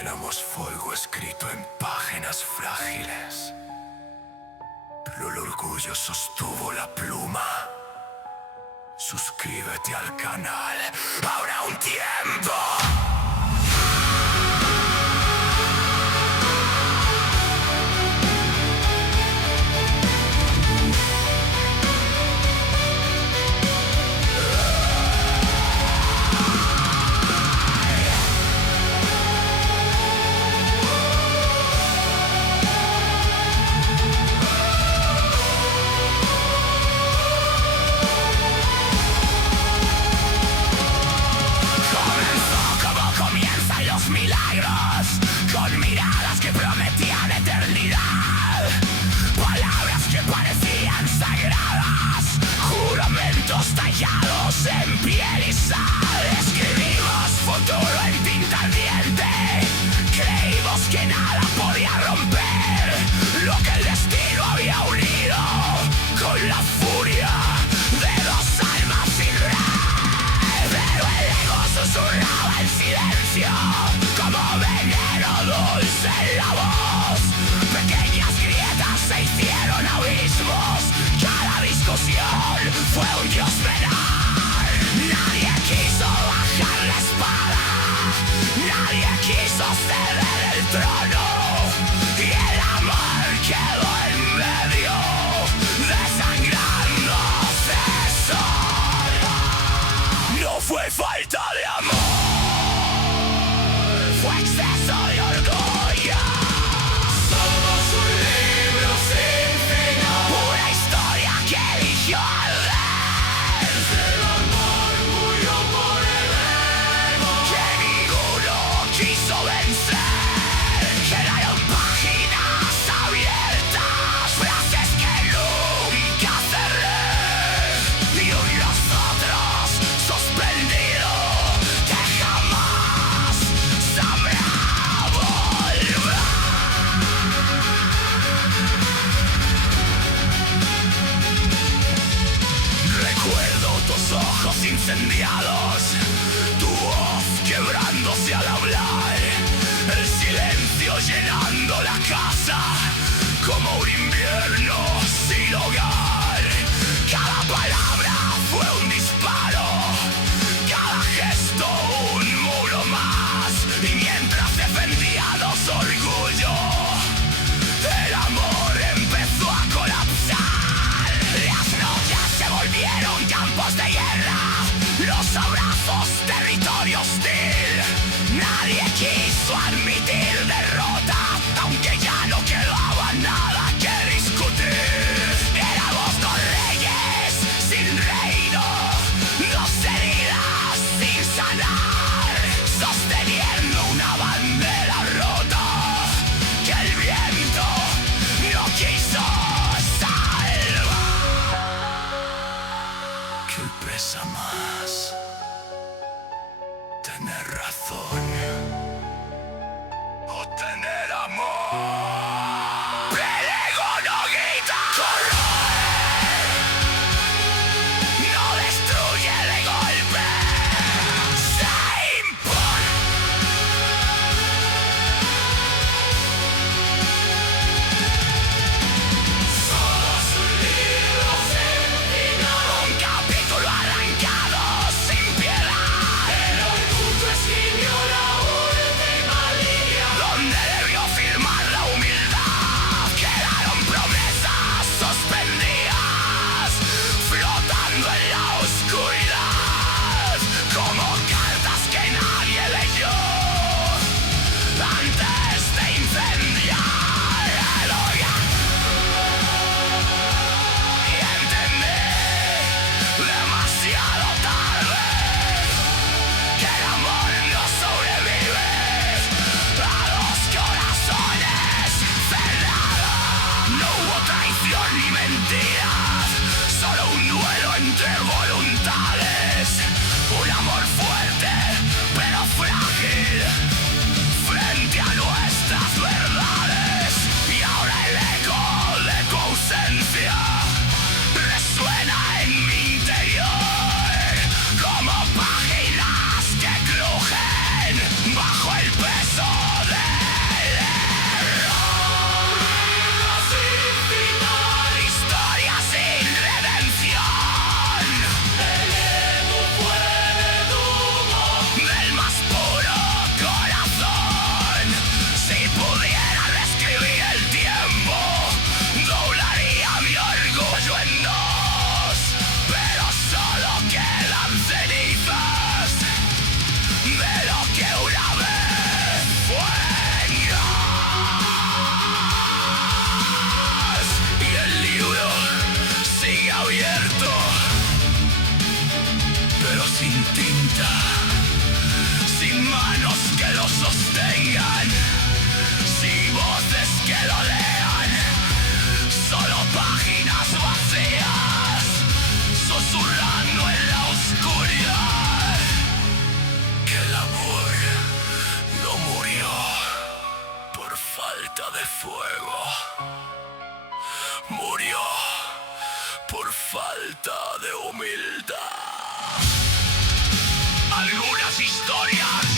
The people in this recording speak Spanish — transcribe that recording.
Éramos fuego escrito en páginas frágiles, pero el orgullo sostuvo la pluma. Suscríbete al canal, ahora un tiempo. Milagros, con miradas que prometían eternidad, palabras que parecían sagradas, juramentos tallados en piel y sal. Escribimos futuro en tinta ardiente, creímos que nada podía romper lo que el destino había unido con la furia de dos almas sin red. Pero el ego susurraba en silencio como veneno dulce en la voz. Pequeñas grietas se hicieron abismos. Cada discusión fue un dios menor. Nadie quiso bajar la espada, nadie quiso ceder el trono, y el amor quedó en medio, desangrándose solo. No fue falta de amor, fue exceso de orgullo. Somos un libro sin final, una historia que eligió arder. El amor murió por el ego que ninguno quiso vencer. Quedaron páginas abiertas, frases que nunca cerré, y un nosotros suspendido que jamás sabrá volver. Recuerdo tus ojos incendiados, tu voz quebrándose al hablar, el silencio llenando la casa como un invierno sin hogar. Cada palabra fue un disparo, cada gesto un muro más, y mientras defendíamos orgullo, el amor empezó a colapsar. Las noches se volvieron campos de guerra, los abrazos territorio hostil. Nadie quiso admitir derrota, aunque ya no quedaba nada que discutir. Éramos dos reyes sin reino, dos heridas sin sanar, sosteniendo una bandera rota que el viento no quiso salvar. ¿Qué pesa más? ¿Tener razón o tener amor? El ego no grita, corre, no destruye de golpe, se impone. Somos un libro sin final, un capítulo arrancado sin piedad. El orgullo escribió la última línea, donde debió firmar la humildad. Quedaron promesas suspendidas, flotando en la oscuridad, como cartas que nadie leyó antes de incendiar el hogar. Y entendí demasiado tarde que el amor no sobrevive a dos corazones cerrados. No hubo traición ni mentiras, solo un duelo entre voluntades. Un amor fuerte pero frágil frente a nuestras verdades. Y ahora el eco de tu ausencia resuena en mi interior como páginas que crujen bajo el peso de sin tinta, sin manos que lo sostengan, sin voces que lo lean, solo páginas vacías, susurrando en la oscuridad. Que el amor no murió por falta de fuego, murió por falta de humildad. Algunas historias